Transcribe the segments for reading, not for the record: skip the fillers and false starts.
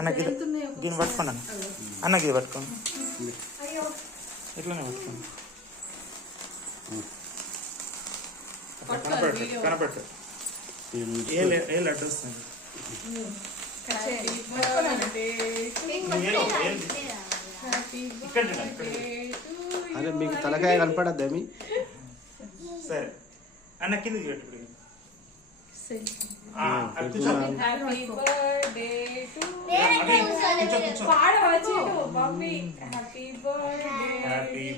అన్నకి దీన్ని పట్టుకోండి అన్నకి ఇది పట్టుకోండి ఇట్లానే పట్టుకోండి కనపెట్టు ఏ లడ్డు వస్తుంది అరే మీకు తలకాయ కనపడద్దా మీ సరే అన్న కిందకి పెట్టు హ్యాపీ బర్త్డే టు పాడవచ్చు mummy happy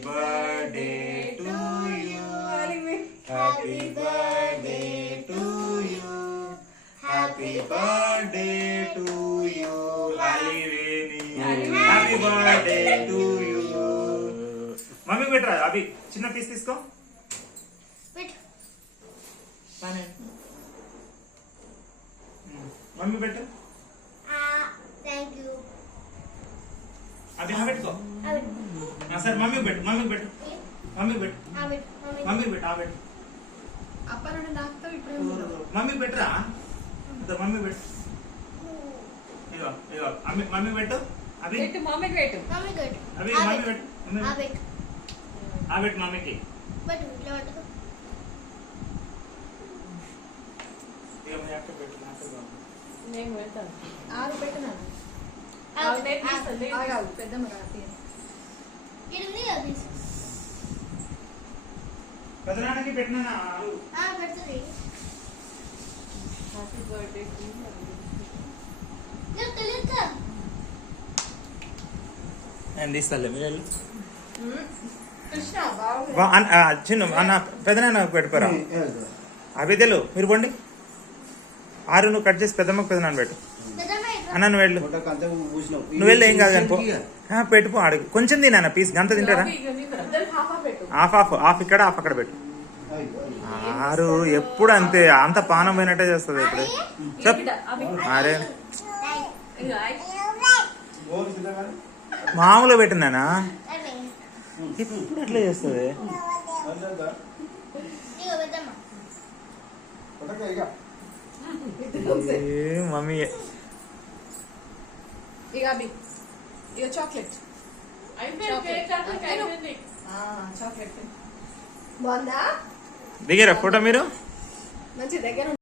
birthday to you happy birthday to you happy birthday to you happy birthday to you mummy పెట్టరా అభి చిన్న పీస్ తీసుకో మమ్మీ పెట్టు అభి పెట్టుకో సరే మమ్మీ పెట్టు మమ్మీ పెట్టు మమ్మీ పెట్టు మమ్మీ పెట్టు ఆ పెట్టు మమ్మీ పెట్టరా మమ్మీ పెట్టు ఇగో ఇగో మమ్మీ పెట్టు అభి మమ్మీ పెట్టు అభి మమ్మీ పెట్టు ఆ పెట్టు మమ్మీకి నేను వెళ్తాను ఆరు పెట్టినాను పెద్దమ్మ పెద్దనాన్నకి పెట్టినా హ్యాపీ బర్త్డే నేను తీస్తాలే మీరు కృష్ణ చిన్న అన్న పెద్దనాన్న పెట్టుకోరా అవి తెలు మీరు పండి ఆరు నువ్వు కట్ చేసి పెద్దమ్మకు పెద్దనాన్న పెట్టు అన్న నువ్వు వెళ్ళు నువ్వు వెళ్ళు ఏం కాదు అనుకో పెట్టుకో అడుగు కొంచెం తినా పీస్ గంత తింటారా హాఫ్ ఇక్కడ హాఫ్ అక్కడ పెట్టు ఆరు ఎప్పుడు అంతే అంత పానం పోయినట్టే చేస్తుంది ఇప్పుడు చెప్ అరే మామూలుగా పెట్టినానా ఇప్పుడు అట్లా చేస్తుంది మమ్మీ ఇక అభి ఇక చాక్లెట్ చాక్లెట్ బాగుందా దిగారా ఫోటో మీరు మంచి దగ్గర